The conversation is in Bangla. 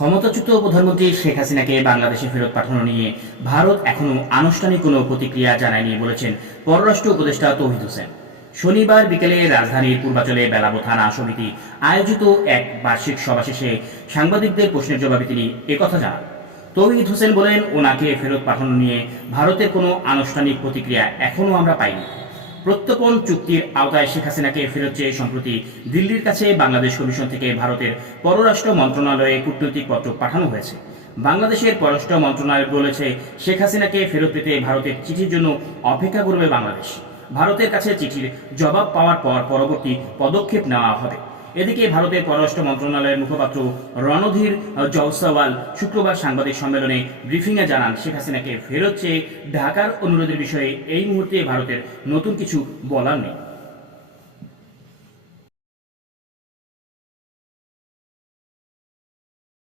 ক্ষমতাচ্যুত প্রধানমন্ত্রী শেখ হাসিনাকে বাংলাদেশে ফেরত পাঠানো নিয়ে ভারত এখনও আনুষ্ঠানিক কোনো প্রতিক্রিয়া জানায়নি বলেছেন পররাষ্ট্র উপদেষ্টা তৌহিদ হোসেন। শনিবার বিকেলে রাজধানীর পূর্বাচলে বেলাবো থানা সমিতি আয়োজিত এক বার্ষিক সভা শেষে সাংবাদিকদের প্রশ্নের জবাবে তিনি একথা জানান। তৌহিদ হোসেন বলেন, ওনাকে ফেরত পাঠানো নিয়ে ভারতের কোনো আনুষ্ঠানিক প্রতিক্রিয়া এখনও আমরা পাইনি। প্রত্যর্পণ চুক্তির আওতায় শেখ হাসিনাকে ফেরত চেয়ে সম্প্রতি দিল্লির কাছে বাংলাদেশ কমিশন থেকে ভারতের পররাষ্ট্র মন্ত্রণালয়ে কূটনৈতিক পত্র পাঠানো হয়েছে। বাংলাদেশের পররাষ্ট্র মন্ত্রণালয় বলেছে, শেখ হাসিনাকে ফেরত পেতে ভারতের চিঠির জন্য অপেক্ষা করবে বাংলাদেশ। ভারতের কাছে চিঠির জবাব পাওয়ার পর পরবর্তী পদক্ষেপ নেওয়া হবে। এদিকে ভারতের পররাষ্ট্র মন্ত্রণালয়ের মুখপাত্র রণধীর জওসাওয়াল শুক্রবার সাংবাদিক সম্মেলনে ব্রিফিংয়ে জানান, শেখ হাসিনাকে ফেরত চেয়ে ঢাকার অনুরোধের বিষয়ে এই মুহূর্তে ভারতের নতুন কিছু বলার নেই।